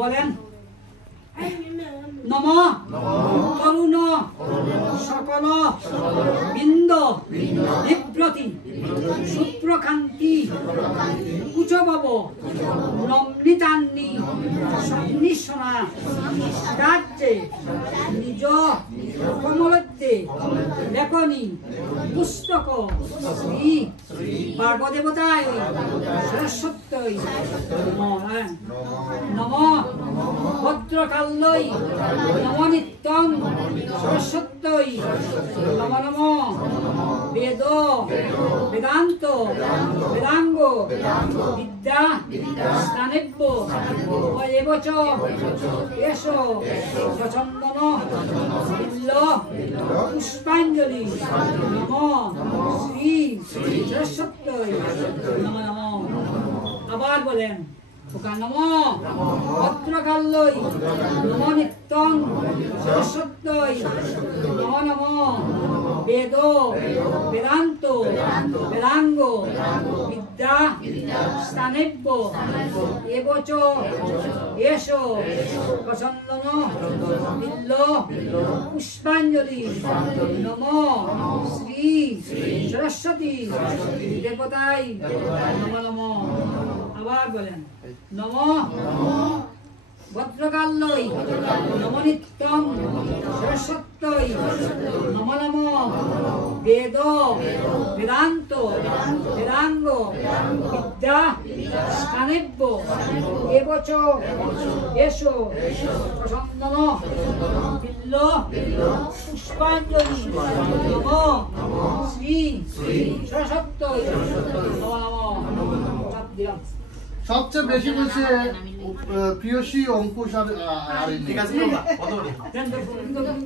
বলেন নম তরুণ সকল বৃন্দ বিব্রতি সূত্রকান্তি কুচবব নম্রিতান্নি সন্নিশনা রাজ্যে নিজ কমলত্বে লেখনী পুস্তক শ্রী পার্বদেবতায় সরস্বত্যই নম ভদ্রকাল্যই নম নিত্যং সরস্বত্যই নম নম বেদ বেদান্ত বেদাঙ্গ বিদ্যা স্নানেভ্য এবচ এষ প্রচন্দন বিল্ল পুষ্পাঞ্জলি নম শ্রী সরস্বত্যই নম নম। আবার বলেন নম ভদ্রকাল্যই নম নিত্যং সরস্বত্যই নম নম বেদ বেদান্ত বেদাঙ্গ বিদ্যা স্নানেভ্য এবচ এষ প্রচন্দন বিল্ল পুষ্পাঞ্জলি নম শ্রী সরস্বতী দেবতাই নম নম। আবার বলেন নম ভদ্রকাল্যই নম নিত্যং সরস্বত্যই নম নম বেদ বেদান্ত বেদাঙ্গ বিদ্যা স্নানেভ্য এবচ এষ প্রচন্দন বিল্ল পুষ্পাঞ্জলি নম শ্রী সরস্বত্যই নম নম। সবচেয়ে বেশি বলছে প্রিয়সী, অঙ্কুশ আর